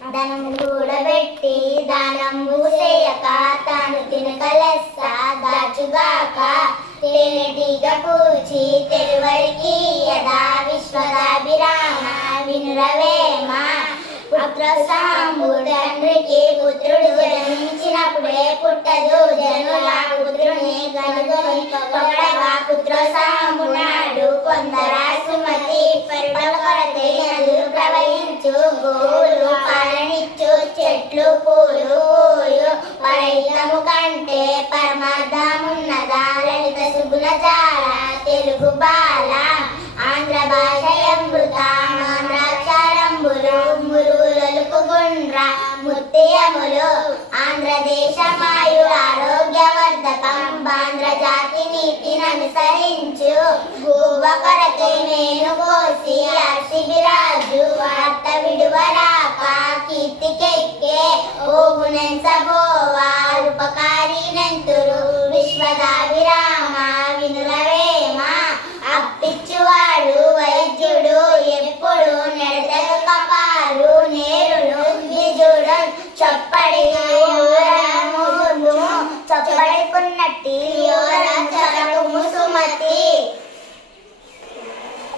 ధనము కూడబెట్టి దానంబు చేయక తాను తినకలెస్స దాచుగాక తేనెటీగ కూచి తెలువరికి యదా విశ్వదాభిరామ వినురవేమ. పుత్ర సాంబు తండ్రికి పుత్రుడు జన్మించినప్పుడే పుట్టదు జనుల పుత్రుని కనుగొని పొగడగా పుత్ర చెట్టు గోలు పాలనిచ్చు చెట్లు పూలు పూలు కంటే పరమార్థమున్నదా లలిత శుభుల జాల తెలుగు బాల. ఆంధ్ర భాష అమృతం ఆంధ్రాక్షరంబులు మురులలకు గుండ్ర ముత్యములు. ఆంధ్రదేశమాయు ఆరోగ్యవర్ధకం బాంధ్ర జాతి నీతిని అనుసరించు. భూవ ಕಿತ್ತಿಕೆಕ್ಕೆ ಓಗುಣೆಸಬೋವ ರೂಪಕಾರಿ ನೆಂತುರು ವಿಶ್ವದಾಭಿರಾಮ ವಿನುರವೇಮ అప్పిచ్చువాడు వైద్యుడు ఎప్పుడు నెడతలు నేరును విజుడు చప్పడి చప్పడికున్నట్టి యోర